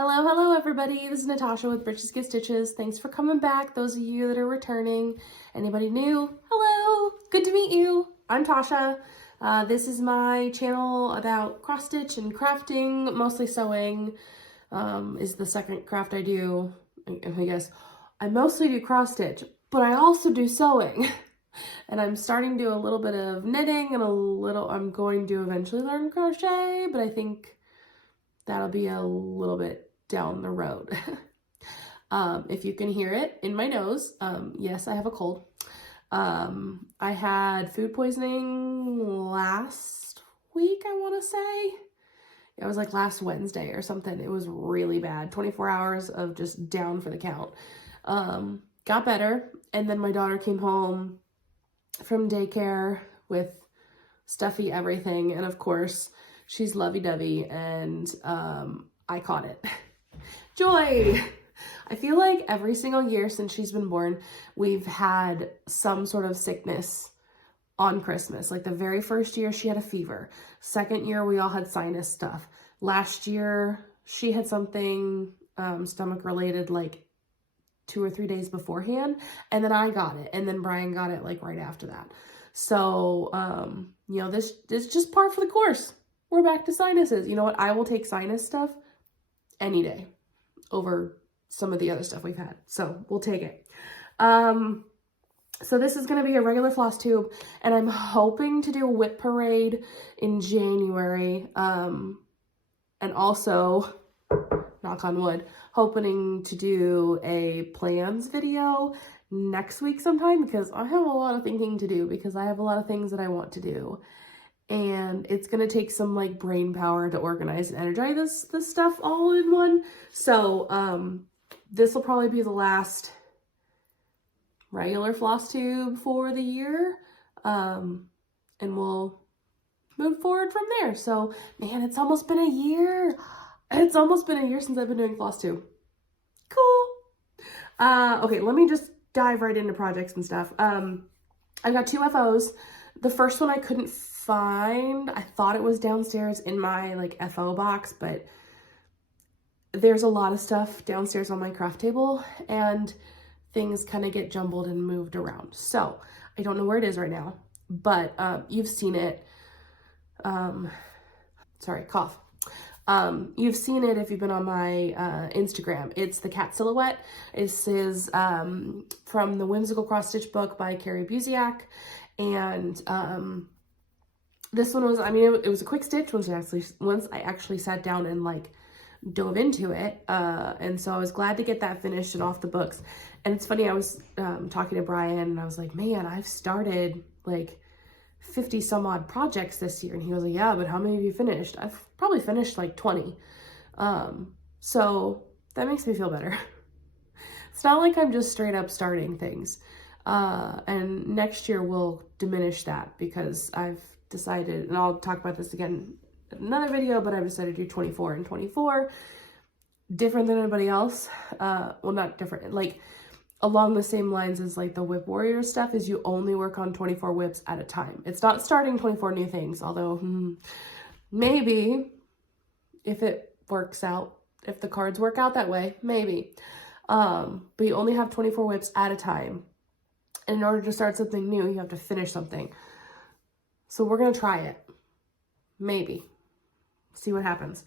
Hello everybody. This is Natasha with Britches Get Stitches. Thanks for coming back. Those of you that are returning. Anybody new? Hello. Good to meet you. I'm Tasha. This is my channel about cross stitch and crafting, mostly sewing. Is the second craft I do. I guess I mostly do cross stitch, but I also do sewing. And I'm starting to do a little bit of knitting and I'm going to eventually learn crochet, but I think that'll be a little bit down the road. If you can hear it in my nose, yes, I have a cold. I had food poisoning last week, I want to say. It was like last Wednesday or something. It was really bad. 24 hours of just down for the count. Got better, and then my daughter came home from daycare with stuffy everything, and of course, she's lovey-dovey, and I caught it. Joy! I feel like every single year since she's been born, we've had some sort of sickness on Christmas. Like the very first year, she had a fever. Second year, we all had sinus stuff. Last year, she had something stomach-related like 2 or 3 days beforehand, and then I got it, and then Brian got it like right after that. So, you know, this is just par for the course. We're back to sinuses. You know what? I will take sinus stuff any day over some of the other stuff we've had. So we'll take it. So this is going to be a regular Flosstube, and I'm hoping to do a whip parade in January. And also, knock on wood, hoping to do a plans video next week sometime, because I have a lot of thinking to do, because I have a lot of things that I want to do. And it's going to take some like brain power to organize and energize this stuff all in one. So this will probably be the last regular Flosstube for the year. And we'll move forward from there. So man, it's almost been a year. It's almost been a year since I've been doing Flosstube. Cool. Okay, let me just dive right into projects and stuff. I've got 2 UFOs. The first one I couldn't find. I thought it was downstairs in my like FO box, but there's a lot of stuff downstairs on my craft table and things kind of get jumbled and moved around. So I don't know where it is right now, but you've seen it. Sorry, cough. You've seen it if you've been on my Instagram. It's the cat silhouette. This is from the Whimsical cross stitch book by Cari Buziak. And this one was, I mean, it was a quick stitch once I actually sat down and like dove into it. And so I was glad to get that finished and off the books. And it's funny, I was talking to Brian and I was like, man, I've started like 50 some odd projects this year. And he was like, yeah, but how many have you finished? I've probably finished like 20. So that makes me feel better. It's not like I'm just straight up starting things. And next year we'll diminish that, because I've decided, and I'll talk about this again in another video, but I've decided to do 24 and 24. Different than anybody else. Well, not different, like along the same lines as like the Whip Warrior stuff, is you only work on 24 whips at a time. It's not starting 24 new things, although maybe if it works out, if the cards work out that way, maybe. But you only have 24 whips at a time. And in order to start something new, you have to finish something. So we're going to try it. Maybe. See what happens.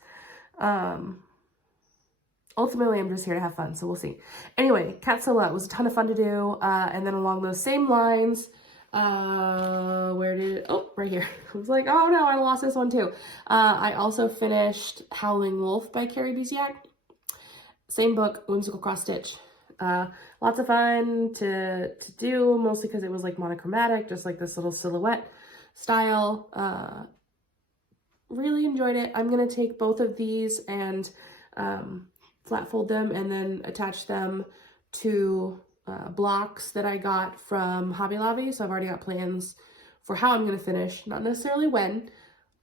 Ultimately, I'm just here to have fun, so we'll see. Anyway, cat silhouette was a ton of fun to do. And then along those same lines, where did it, oh, right here. I was like, oh no, I lost this one too. I also finished Howling Wolf by Cari Buziak. Same book, Whimsical cross stitch. Lots of fun to do, mostly because it was like monochromatic, just like this little silhouette style. Really enjoyed it. I'm going to take both of these and flat fold them and then attach them to blocks that I got from Hobby Lobby. So I've already got plans for how I'm going to finish, not necessarily when,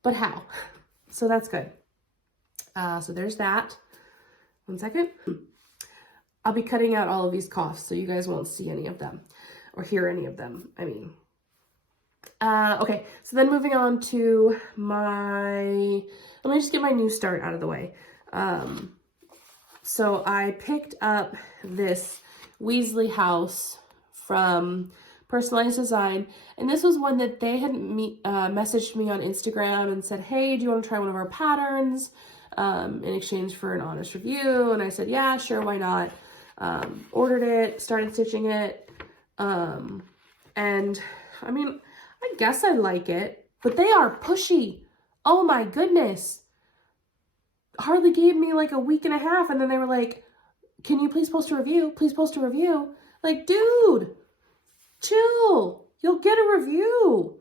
but how. So that's good. So there's that. One second. I'll be cutting out all of these coughs, so you guys won't see any of them or hear any of them. I mean, okay, so then moving on to my, let me just get my new start out of the way. So I picked up this Weasley House from Personalized Design, and this was one that they had messaged me on Instagram and said, hey, do you want to try one of our patterns in exchange for an honest review? And I said, yeah, sure, why not? Ordered it, started stitching it, and I mean, I guess I like it, but they are pushy. Oh my goodness. Hardly gave me like a week and a half, and then they were like, can you please post a review? Please post a review. Like, dude, chill. You'll get a review.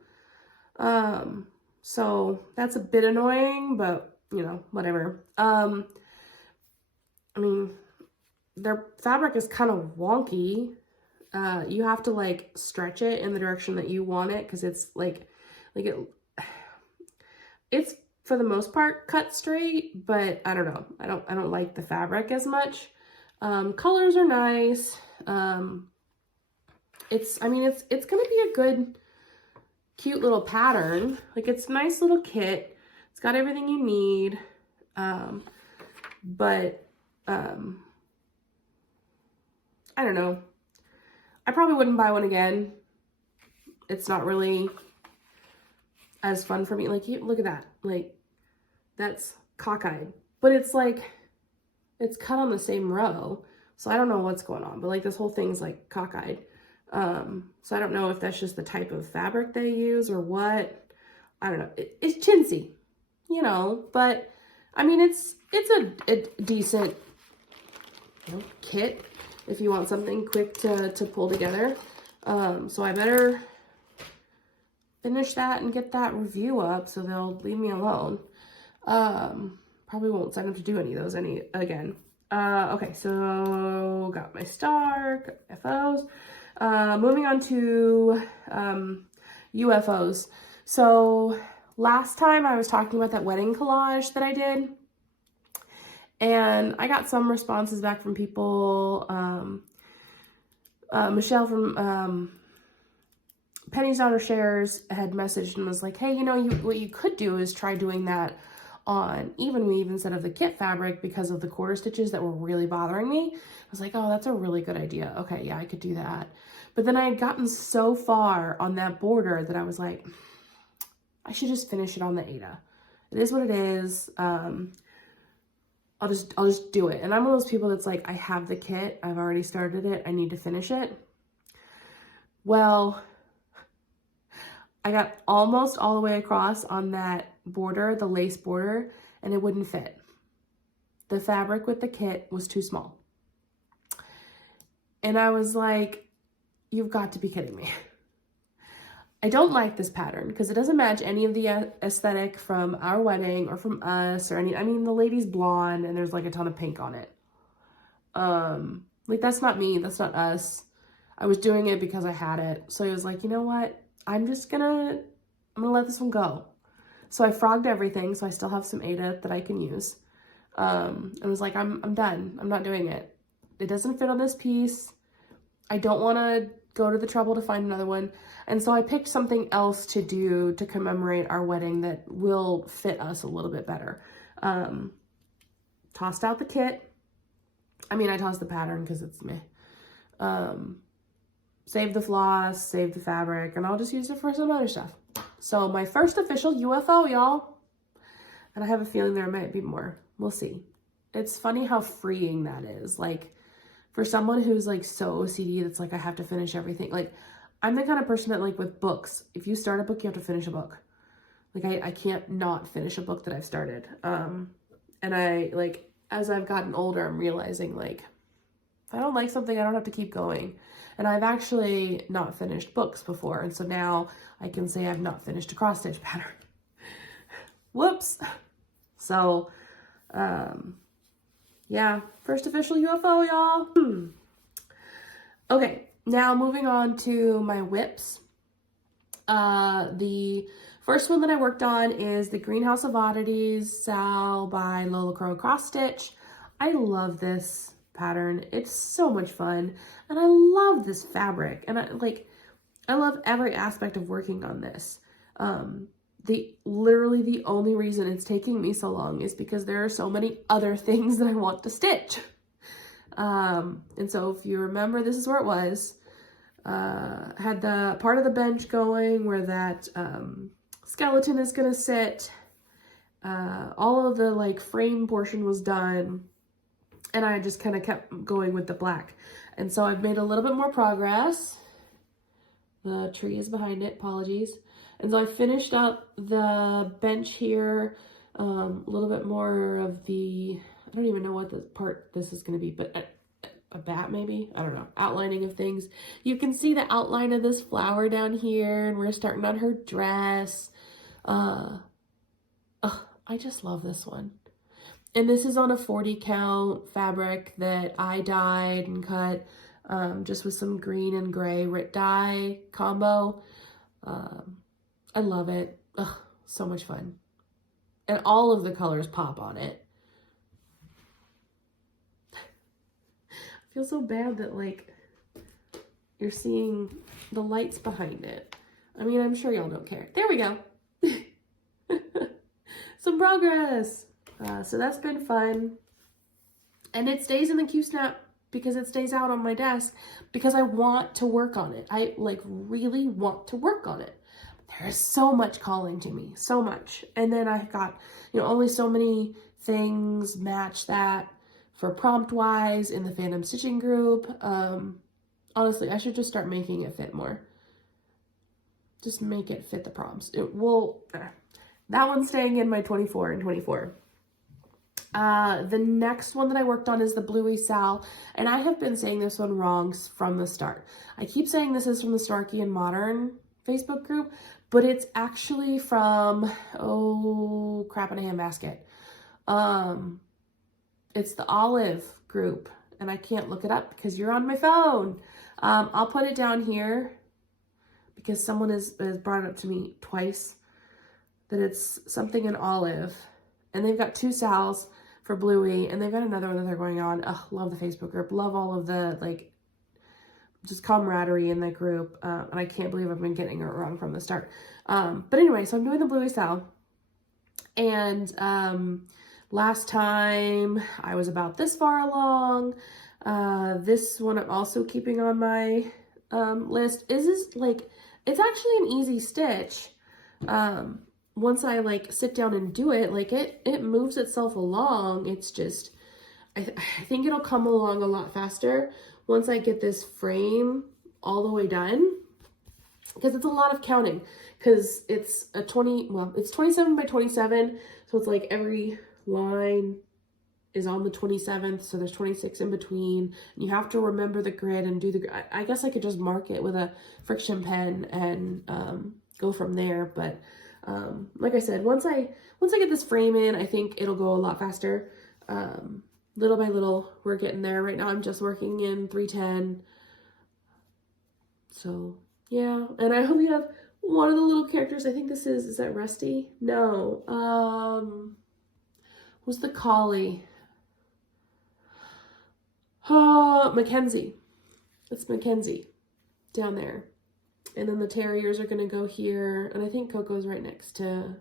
So that's a bit annoying, but you know, whatever. I mean, their fabric is kind of wonky. You have to like stretch it in the direction that you want it, because it's it's for the most part cut straight, but I don't know. I don't like the fabric as much. Colors are nice. It's gonna be a good, cute little pattern. Like, it's a nice little kit. It's got everything you need. But I don't know. I probably wouldn't buy one again. It's not really as fun for me. Like, look at that. Like, that's cockeyed. But it's like, it's cut on the same row. So I don't know what's going on. But like, this whole thing's like cockeyed. So I don't know if that's just the type of fabric they use or what. I don't know. It's chintzy, you know. But I mean, it's a decent, you know, kit if you want something quick to pull together. So I better finish that and get that review up so they'll leave me alone. Probably won't sign up to do any of those again. Okay, so got my star, got my FOs. Moving on to UFOs. So last time I was talking about that wedding collage that I did, and I got some responses back from people. Michele from Penny's Daughter Shares had messaged and was like, hey, you know, what you could do is try doing that on even weave instead of the kit fabric because of the quarter stitches that were really bothering me. I was like, oh, that's a really good idea. Okay, yeah, I could do that. But then I had gotten so far on that border that I was like, I should just finish it on the Aida. It is what it is. I'll just do it. And I'm one of those people that's like, I have the kit. I've already started it. I need to finish it. Well, I got almost all the way across on that border, the lace border, and it wouldn't fit. The fabric with the kit was too small. And I was like, you've got to be kidding me. I don't like this pattern because it doesn't match any of the aesthetic from our wedding or from us or any. I mean, the lady's blonde and there's like a ton of pink on it. Like, that's not me. That's not us. I was doing it because I had it. So I was like, you know what? I'm gonna let this one go. So I frogged everything. So I still have some Aida that I can use. And was like, I'm done. I'm not doing it. It doesn't fit on this piece. I don't want to go to the trouble to find another one. And so I picked something else to do to commemorate our wedding that will fit us a little bit better. Tossed out the kit. I mean, I tossed the pattern because it's meh. Save the floss, save the fabric, and I'll just use it for some other stuff. So my first official UFO, y'all. And I have a feeling there might be more. We'll see. It's funny how freeing that is. Like, for someone who's like so OCD, that's like, I have to finish everything. Like, I'm the kind of person that, like, with books, if you start a book, you have to finish a book. Like, I can't not finish a book that I've started. And I, like, as I've gotten older, I'm realizing, like, if I don't like something, I don't have to keep going. And I've actually not finished books before. And so now I can say I've not finished a cross stitch pattern. Whoops. So, yeah, first official UFO, y'all. Okay, now moving on to my whips. The first one that I worked on is the Greenhouse of Oddities, Sal by LolaCrow cross stitch. I love this pattern. It's so much fun, and I love this fabric, and I love every aspect of working on this. Literally the only reason it's taking me so long is because there are so many other things that I want to stitch. And so if you remember, this is where it was. Had the part of the bench going where that skeleton is gonna sit. All of the like frame portion was done, and I just kind of kept going with the black. And so I've made a little bit more progress. The tree is behind it, apologies. And so I finished up the bench here, a little bit more of the, I don't even know what the part this is going to be, but a bat maybe, I don't know, outlining of things. You can see the outline of this flower down here, and we're starting on her dress. I just love this one. And this is on a 40 count fabric that I dyed and cut, just with some green and gray Rit dye combo. I love it. Ugh, so much fun. And all of the colors pop on it. I feel so bad that like you're seeing the lights behind it. I mean, I'm sure y'all don't care. There we go. Some progress. So that's been fun. And it stays in the Q-Snap because it stays out on my desk because I want to work on it. I like really want to work on it. There is so much calling to me, so much. And then I've got, you know, only so many things match that for prompt wise in the fandom stitching group. Honestly, I should just start making it fit more. Just make it fit the prompts. It will, that one's staying in my 24 and 24. The next one that I worked on is the Bluey Sal, and I have been saying this one wrong from the start. I keep saying this is from the Snarky and Modern Facebook group, but it's actually from, oh, crap in a handbasket. It's the Olive group, and I can't look it up because you're on my phone. I'll put it down here because someone has brought it up to me twice that it's something in Olive, and they've got 2 Sals for Bluey, and they've got another one that they're going on. Ugh, love the Facebook group. Love all of the, like, just camaraderie in that group. And I can't believe I've been getting it wrong from the start. But anyway, so I'm doing the Bluey Sal. And last time I was about this far along. This one I'm also keeping on my list. Is like, it's actually an easy stitch. Once I like sit down and do it, like it moves itself along. It's just, I think it'll come along a lot faster once I get this frame all the way done, because it's a lot of counting, because it's it's 27 by 27. So it's like every line is on the 27th. So there's 26 in between, and you have to remember the grid and do the, I guess I could just mark it with a friction pen and go from there. But like I said, once I get this frame in, I think it'll go a lot faster. Little by little, we're getting there. Right now, I'm just working in 310. So, yeah. And I only have one of the little characters. I think this is that Rusty? No. Who's the collie? Mackenzie. It's Mackenzie down there. And then the terriers are going to go here. And I think Coco's right next to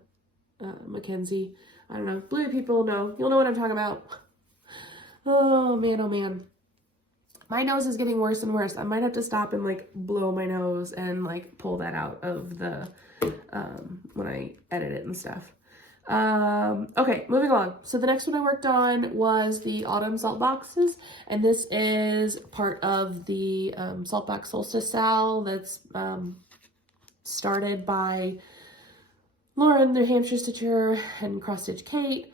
Mackenzie. I don't know. Blue people know. You'll know what I'm talking about. Oh, man, oh, man. My nose is getting worse and worse. I might have to stop and, like, blow my nose and, like, pull that out of the, when I edit it and stuff. Okay, moving along. So the next one I worked on was the Autumn Saltboxes, and this is part of the Saltbox Solstice Sal that's started by Lauren, New Hampshire Stitcher, and Cross Stitch Kate.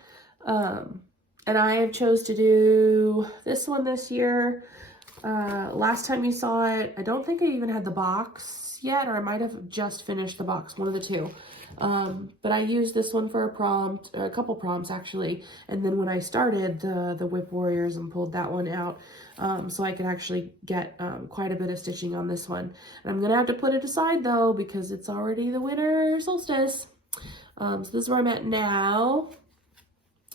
And I have chose to do this one this year. Last time you saw it, I don't think I even had the box yet, or I might have just finished the box, one of the two. But I used this one for a prompt, a couple prompts actually, and then when I started the Whip Warriors and pulled that one out, so I could actually get quite a bit of stitching on this one. And I'm gonna have to put it aside though, because it's already the winter solstice. So this is where I'm at now.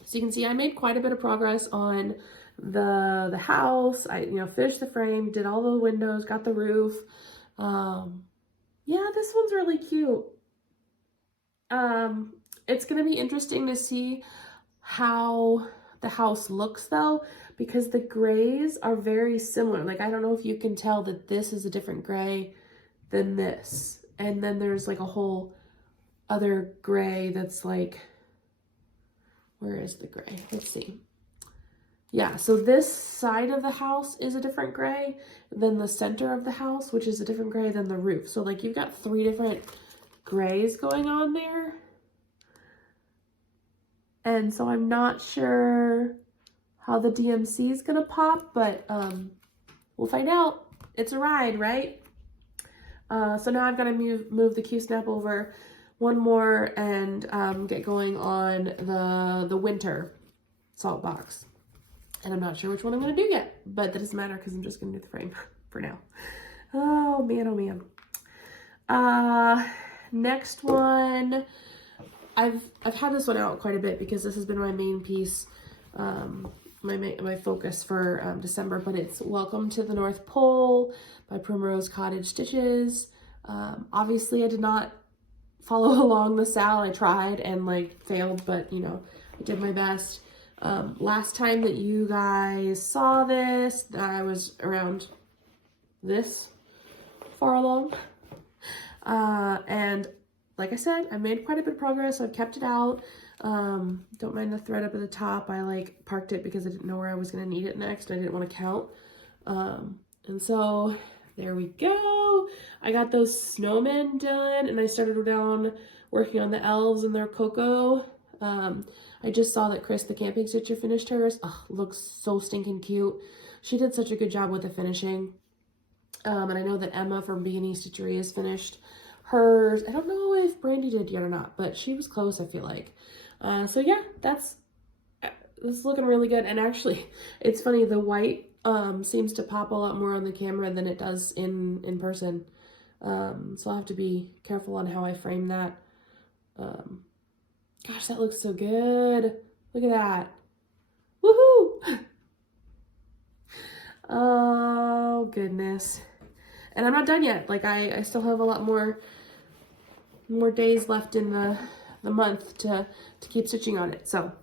So you can see I made quite a bit of progress on the house. I finished the frame, did all the windows, got the roof. Yeah, this one's really cute. It's gonna be interesting to see how the house looks though, because the grays are very similar. Like, I don't know if you can tell that this is a different gray than this. And then there's like a whole other gray that's like, where is the gray? Let's see. Yeah, so this side of the house is a different gray than the center of the house, which is a different gray than the roof. So like you've got 3 different grays going on there. And so I'm not sure how the DMC is gonna pop, but we'll find out. It's a ride, right? So now I've got to move the Q-Snap over one more and get going on the winter salt box. And I'm not sure which one I'm going to do yet, but that doesn't matter because I'm just going to do the frame for now. Oh man, oh man. Next one, I've had this one out quite a bit because this has been my main piece, my focus for December, but it's Welcome to the North Pole by Primrose Cottage Stitches. Obviously I did not follow along the Sal. I tried and like failed, but you know, I did my best. Last time that you guys saw this, I was around this far along. And like I said, I made quite a bit of progress. So I've kept it out. Don't mind the thread up at the top. I like parked it because I didn't know where I was going to need it next. I didn't want to count. And so there we go. I got those snowmen done and I started down working on the elves and their cocoa. I just saw that Chris, the camping stitcher, finished hers. Oh, looks so stinking cute. She did such a good job with the finishing. And I know that Emma from Beanie Stitchery has finished hers. I don't know if Brandy did yet or not, but she was close, I feel like. So yeah, that's looking really good. And actually, it's funny, the white seems to pop a lot more on the camera than it does in person. So I'll have to be careful on how I frame that. Gosh, that looks so good. Look at that. Woohoo! Oh, goodness. And I'm not done yet. Like, I still have a lot more days left in the month to keep stitching on it. So,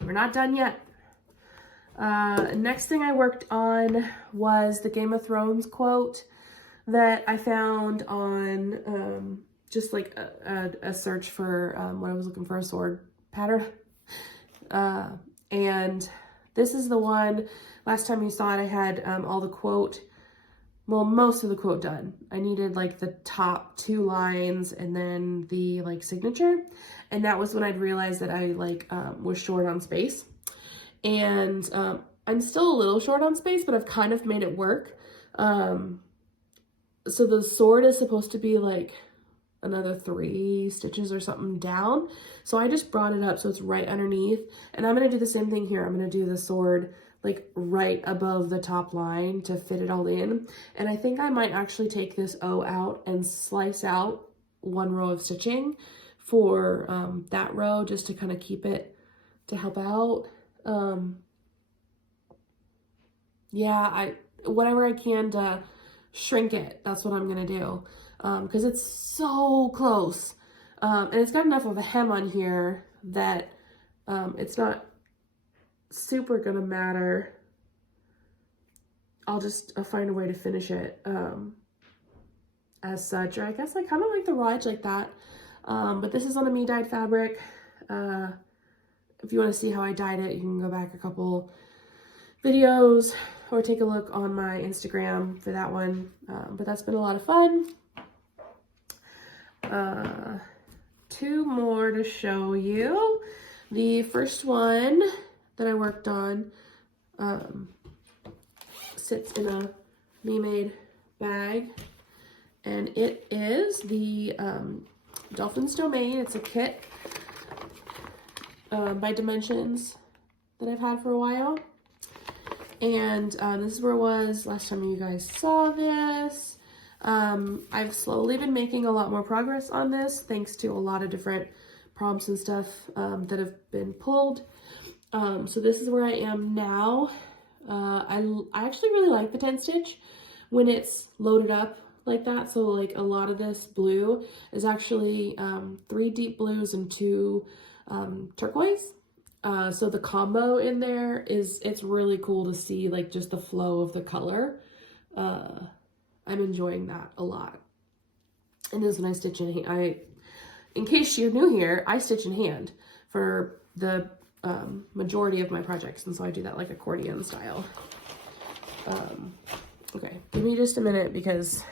we're not done yet. Next thing I worked on was the Game of Thrones quote that I found on just like a search for what I was looking for, a sword pattern. And this is the one, last time you saw it, I had all the quote, well, most of the quote done. I needed like the top 2 lines and then the like signature. And that was when I'd realized that I like was short on space. And I'm still a little short on space, but I've kind of made it work. So the sword is supposed to be like another 3 stitches or something down. So I just brought it up so it's right underneath. And I'm going to do the same thing here. I'm going to do the sword like right above the top line to fit it all in. And I think I might actually take this O out and slice out 1 row of stitching for that row just to kind of keep it to help out. Yeah, whatever I can to shrink it, that's what I'm going to do. Because it's so close. And it's got enough of a hem on here that it's not super gonna matter. I'll just find a way to finish it as such. Or I guess I kind of like the ridge like that. But this is on a me dyed fabric. If you want to see how I dyed it, you can go back a couple videos or take a look on my Instagram for that one. But that's been a lot of fun. 2 more to show you. The first one that I worked on sits in a me-made bag, and it is the Dolphins Domaine. It's a kit by Dimensions that I've had for a while, and this is where it was last time you guys saw this. I've slowly been making a lot more progress on this thanks to a lot of different prompts and stuff that have been pulled. So this is where I am now. I actually really like the 10 stitch when it's loaded up like that. So like a lot of this blue is actually 3 deep blues and 2 turquoise. So the combo in there it's really cool to see like just the flow of the color. I'm enjoying that a lot. And this one I stitch in hand. In case you're new here, I stitch in hand for the majority of my projects, and so I do that like accordion style. Okay, give me just a minute because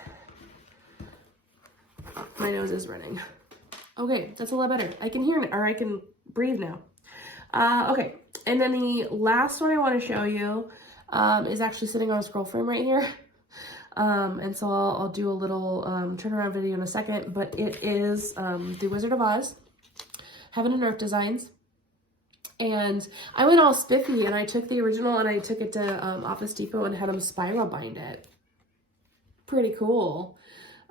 my nose is running. Okay, that's a lot better. I can hear it, or I can breathe now. Okay, and then the last one I want to show you is actually sitting on a scroll frame right here. And so I'll do a little turnaround video in a second, but it is The Wizard of Oz, Heaven and Earth Designs. And I went all spiffy and I took the original and I took it to Office Depot and had them spiral bind it. Pretty cool.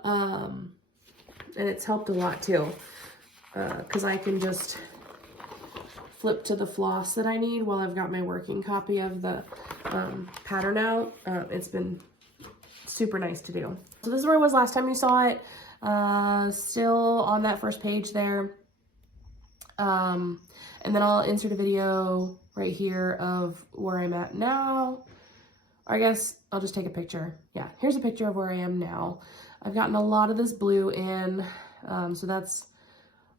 And it's helped a lot too, because I can just flip to the floss that I need while I've got my working copy of the pattern out. It's been super nice to do. So this is where it was last time you saw it. Still on that first page there. And then I'll insert a video right here of where I'm at now. Or I guess I'll just take a picture. Yeah, here's a picture of where I am now. I've gotten a lot of this blue in, so that's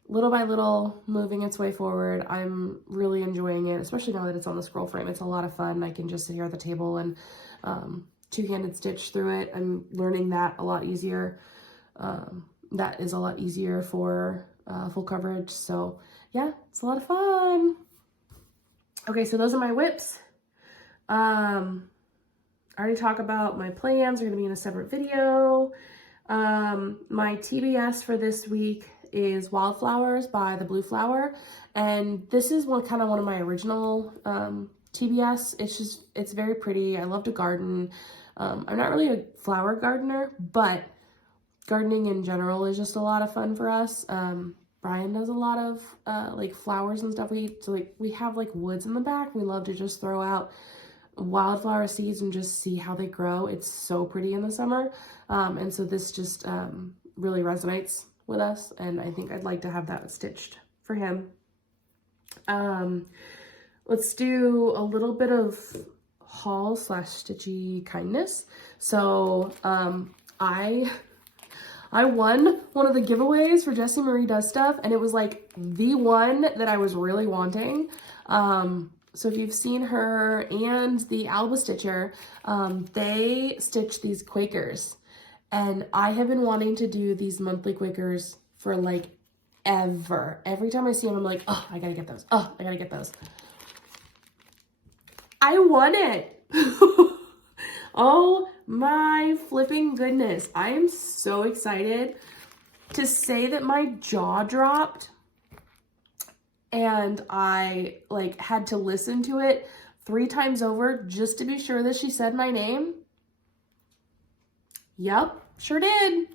little by little moving its way forward. I'm really enjoying it, especially now that it's on the scroll frame. It's a lot of fun. I can just sit here at the table and two-handed stitch through it. I'm learning that a lot easier. That is a lot easier for full coverage. So yeah, it's a lot of fun. Okay, so those are my whips. I already talked about my plans. They're gonna be in a separate video. My TBS for this week is Wildflowers by the Blue Flower. And this is kind of one of my original TBS. It's very pretty. I love to garden. I'm not really a flower gardener, but gardening in general is just a lot of fun for us. Brian does a lot of like flowers and stuff. We have like woods in the back. We love to just throw out wildflower seeds and just see how they grow. It's so pretty in the summer. And so this just really resonates with us, and I think I'd like to have that stitched for him. Let's do a little bit of haul / Stitchy Kindness. So I won one of the giveaways for Jessie Marie Does Stuff, and it was like the one that I was really wanting. So if you've seen her and the Alba Stitcher, they stitch these Quakers. And I have been wanting to do these monthly Quakers for like ever. Every time I see them, I'm like, oh, I gotta get those. Oh, I gotta get those. I won it. Oh my flipping goodness. I am so excited to say that my jaw dropped. And I like had to listen to it 3 times over just to be sure that she said my name. Yep, sure did.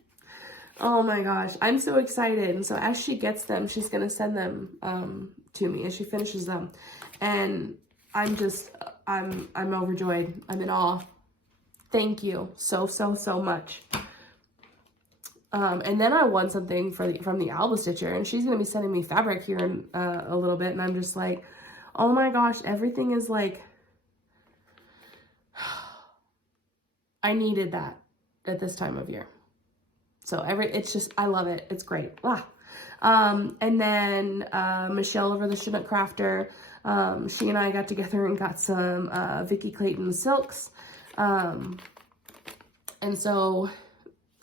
Oh my gosh, I'm so excited. And so as she gets them, she's gonna send them to me as she finishes them. And I'm overjoyed. I'm in awe. Thank you so much. And then I won something from the Alba Stitcher, and she's gonna be sending me fabric here in a little bit, and I'm just like, oh my gosh, everything is like, I needed that at this time of year. So it's just, I love it. It's great. Wow. And then Michele over the Chinook Crafter, she and I got together and got some Vicky Clayton silks. And so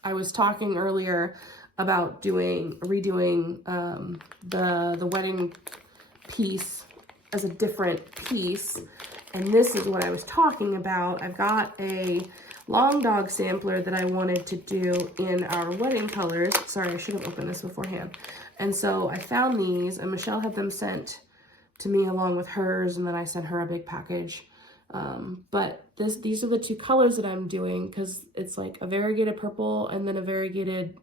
I was talking earlier about redoing the wedding piece as a different piece, and this is what I was talking about. I've got a long dog sampler that I wanted to do in our wedding colors. Sorry, I should have opened this beforehand. And so I found these, and Michele had them sent to me along with hers, and then I sent her a big package. But these are the 2 colors that I'm doing, because it's like a variegated purple and then a variegated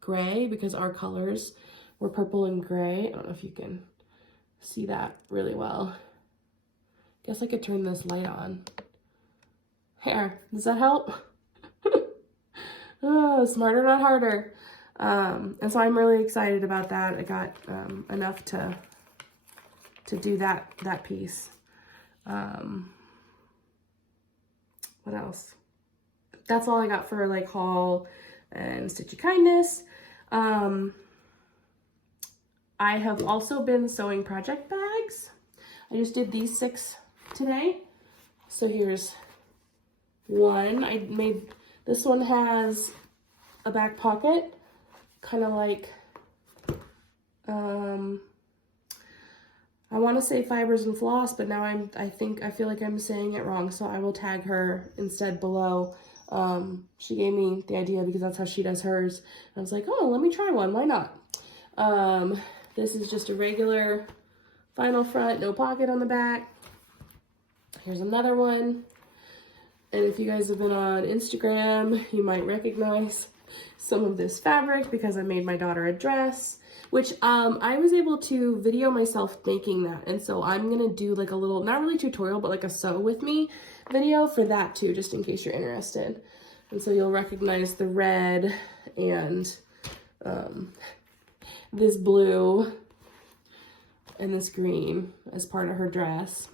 gray, because our colors were purple and gray. I don't know if you can see that really well. Guess I could turn this light on. Here, does that help? Oh, smarter, not harder. And so I'm really excited about that. I got enough to to do that piece. What else? That's all I got for like haul and Stitchy Kindness. I have also been sewing project bags. I just did these 6 today. So here's one. I made, this one has a back pocket, kind of like, I want to say Fibers and Floss, but now I feel like I'm saying it wrong, so I will tag her instead below. She gave me the idea because that's how she does hers. I was like, oh, let me try one. Why not? This is just a regular vinyl front, no pocket on the back. Here's another one. And if you guys have been on Instagram, you might recognize some of this fabric because I made my daughter a dress, which I was able to video myself making that. And so I'm going to do like a little, not really tutorial, but like a sew with me video for that too, just in case you're interested. And so you'll recognize the red and this blue and this green as part of her dress.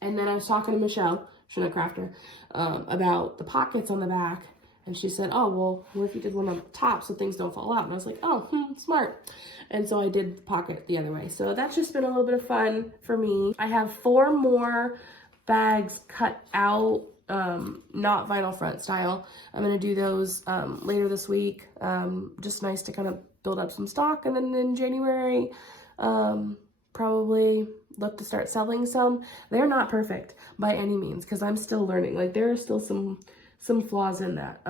And then I was talking to Michele, Crafter, about the pockets on the back. And she said, oh, well, what if you did one on the top so things don't fall out? And I was like, oh, smart. And so I did the pocket the other way. So that's just been a little bit of fun for me. I have 4 more bags cut out, not vinyl front style. I'm going to do those later this week. Just nice to kind of build up some stock. And then in January, probably look to start selling some. They're not perfect by any means because I'm still learning. Like there are still some flaws in that.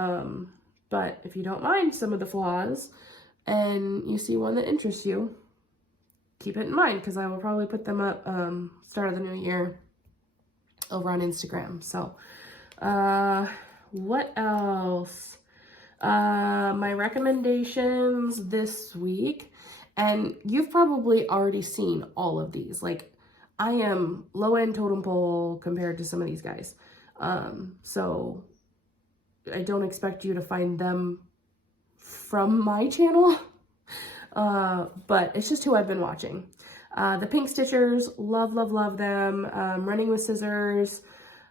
But if you don't mind some of the flaws and you see one that interests you, keep it in mind because I will probably put them up start of the new year over on Instagram. So what else? My recommendations this week, and you've probably already seen all of these. Like I am low-end totem pole compared to some of these guys. So I don't expect you to find them from my channel, but it's just who I've been watching. The Pink Stitchers, love them. Running with Scissors,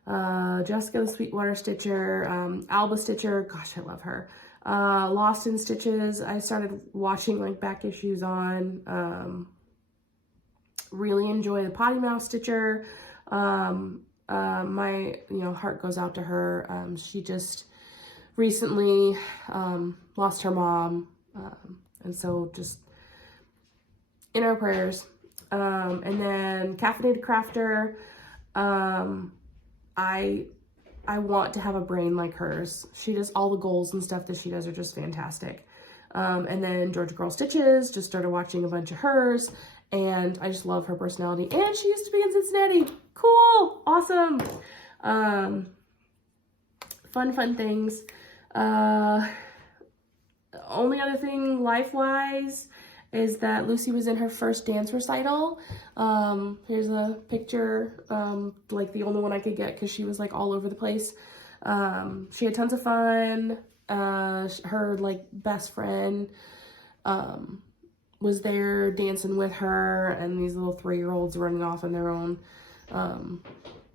Jessica the Sweetwater Stitcher, Alba Stitcher, gosh, I love her. Lost in Stitches, I started watching like back issues on. Really enjoy the Potty Mouth Stitcher. My, heart goes out to her. She just recently lost her mom, and so just in our prayers. And then Caffeinated Crafter, I want to have a brain like hers. She does all the goals and stuff that she does are just fantastic. And then Georgia Girl Stitches, just started watching a bunch of hers, and I just love her personality. And she used to be in Cincinnati. Cool, awesome. Fun things. Only other thing life-wise is that Lucy was in her first dance recital. Here's a picture, like the only one I could get because she was like all over the place. She had tons of fun. Her like best friend was there dancing with her, and these little 3-year-olds running off in their own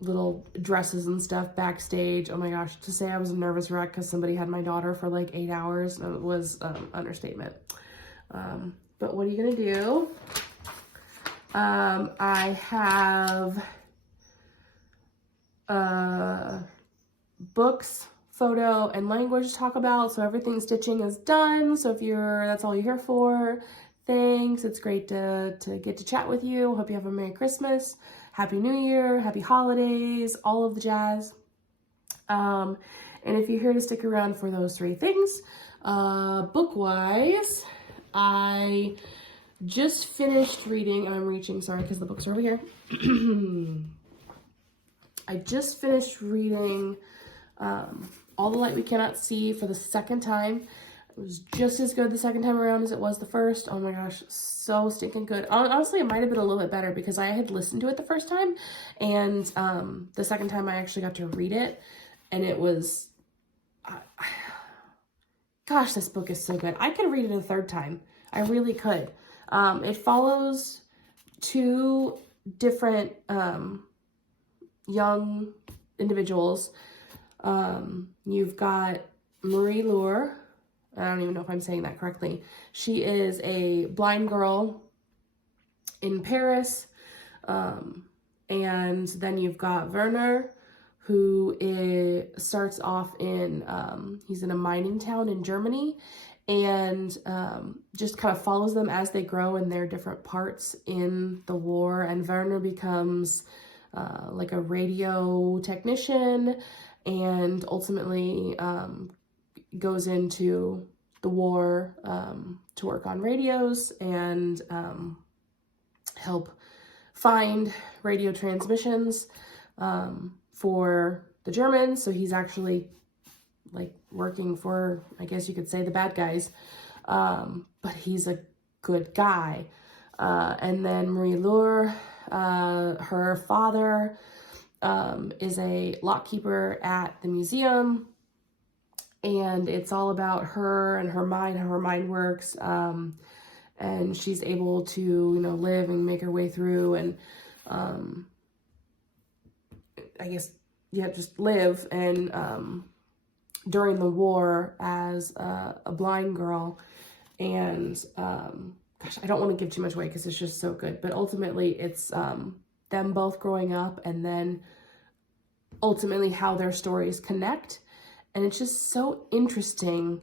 little dresses and stuff backstage. Oh my gosh, to say I was a nervous wreck because somebody had my daughter for like 8 hours was understatement. But what are you gonna do? I have books, photo, and language to talk about. So everything stitching is done. So if that's all you're here for, thanks. It's great to get to chat with you. Hope you have a Merry Christmas, Happy New Year, Happy Holidays, all of the jazz. And if you're here to stick around for those 3 things, book-wise, I just finished reading, and I'm reaching, sorry, because the books are over here. I just finished reading All the Light We Cannot See for the 2nd time. It was just as good the 2nd time around as it was the first. Oh my gosh, so stinking good. Honestly, it might have been a little bit better because I had listened to it the first time, and the 2nd time I actually got to read it, and it was, gosh, this book is so good. I could read it a 3rd time. I really could. It follows two different young individuals. You've got Marie Lure. I don't even know if I'm saying that correctly. She is a blind girl in Paris. And then you've got Werner, who starts off in, he's in a mining town in Germany, and just kind of follows them as they grow in their different parts in the war. And Werner becomes like a radio technician, and ultimately goes into the war to work on radios and help find radio transmissions for the Germans. So he's actually like working for, I guess you could say, the bad guys, but he's a good guy. And then Marie Lure, her father is a lockkeeper at the museum, and it's all about her and her mind, how her mind works. And she's able to, you know, live and make her way through, and I guess, yeah, just live. And during the war as a blind girl. And gosh, I don't want to give too much away because it's just so good. But ultimately, it's them both growing up, and then ultimately how their stories connect. And it's just so interesting.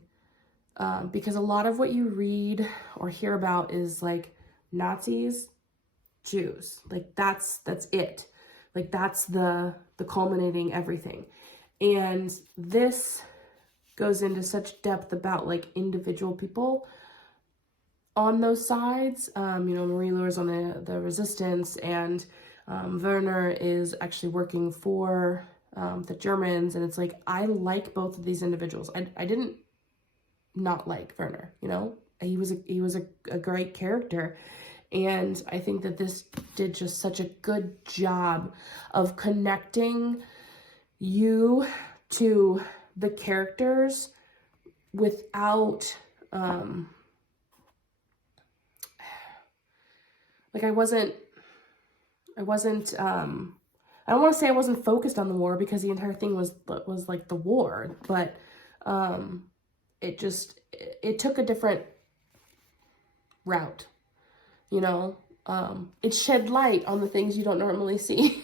Because a lot of what you read or hear about is like Nazis, Jews, like that's it. Like that's the culminating everything. And this goes into such depth about like individual people on those sides. You know, Marie Lure's on the resistance, and Werner is actually working for the Germans. And it's like, I like both of these individuals. I didn't not like Werner, you know, he was a great character. And I think that this did just such a good job of connecting you to the characters without, like I don't want to say I wasn't focused on the war, because the entire thing was like the war, but, it took a different route, you know. It shed light on the things you don't normally see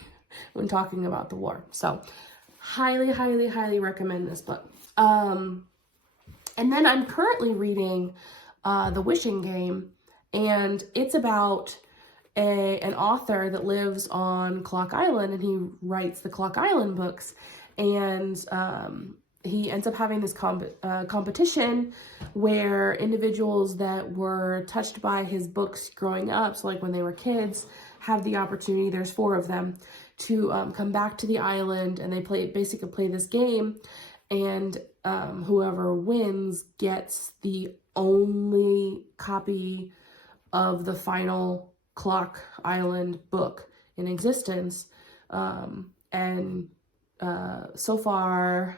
when talking about the war. So highly, highly, highly recommend this book. And then I'm currently reading The Wishing Game, and it's about an author that lives on Clock Island, and he writes the Clock Island books. And he ends up having this competition where individuals that were touched by his books growing up, so like when they were kids, have the opportunity, there's 4 of them, to come back to the island, and they basically play this game, and whoever wins gets the only copy of the final Clock Island book in existence. And so far,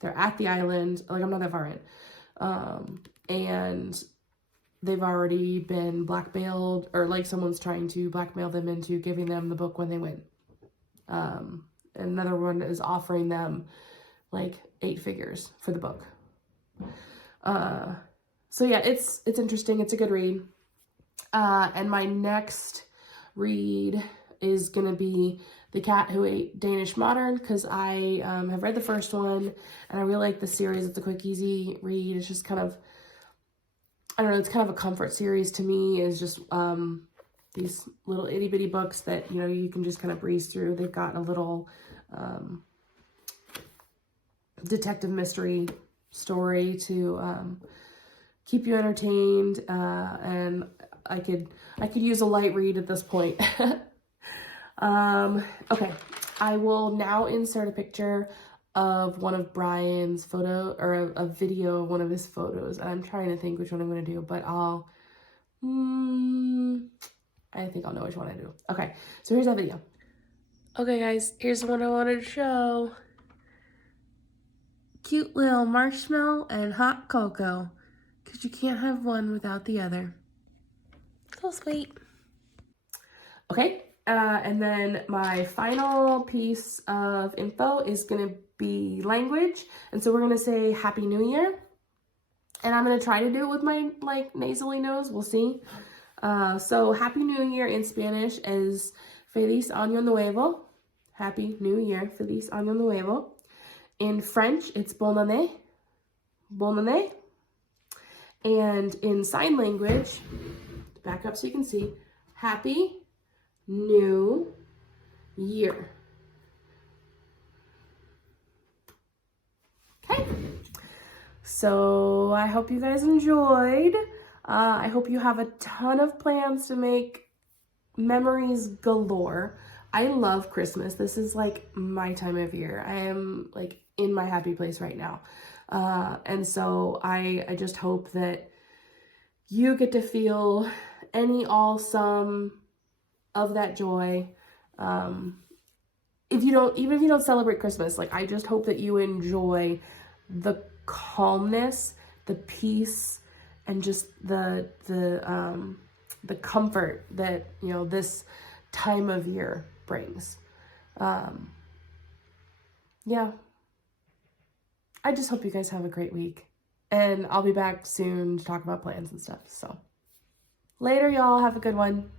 they're at the island, like I'm not that far in, and they've already been blackmailed, or like someone's trying to blackmail them into giving them the book when they win. Another one is offering them like 8 figures for the book. So yeah, it's interesting. It's a good read. And my next read is gonna be The Cat Who Ate Danish Modern, because I have read the first one, and I really like the series. It's a quick, easy read. It's just kind of, I don't know, it's kind of a comfort series to me. It's just these little itty bitty books that, you know, you can just kind of breeze through. They've got a little detective mystery story to keep you entertained, and I could use a light read at this point. Okay, I will now insert a picture of one of Brian's photo, or a video of one of his photos. And I'm trying to think which one I'm going to do, but I think I'll know which one I do. Okay, so here's that video. Okay guys, here's the one I wanted to show. Cute little marshmallow and hot cocoa, because you can't have one without the other. So sweet. Okay, and then my final piece of info is going to be language. And so we're going to say Happy New Year. And I'm going to try to do it with my, like, nasally nose. We'll see. So Happy New Year in Spanish is Feliz Año Nuevo. Happy New Year. Feliz Año Nuevo. In French, it's Bonne année. Bonne année. And in sign language, back up so you can see, Happy New Year. Okay. So I hope you guys enjoyed. I hope you have a ton of plans to make memories galore. I love Christmas. This is like my time of year. I am like in my happy place right now. And so I just hope that you get to feel any, all, some of that joy. Even if you don't celebrate Christmas, like, I just hope that you enjoy the calmness, the peace, and just the comfort that, you know, this time of year brings. Yeah. I just hope you guys have a great week. And I'll be back soon to talk about plans and stuff. So later, y'all. Have a good one.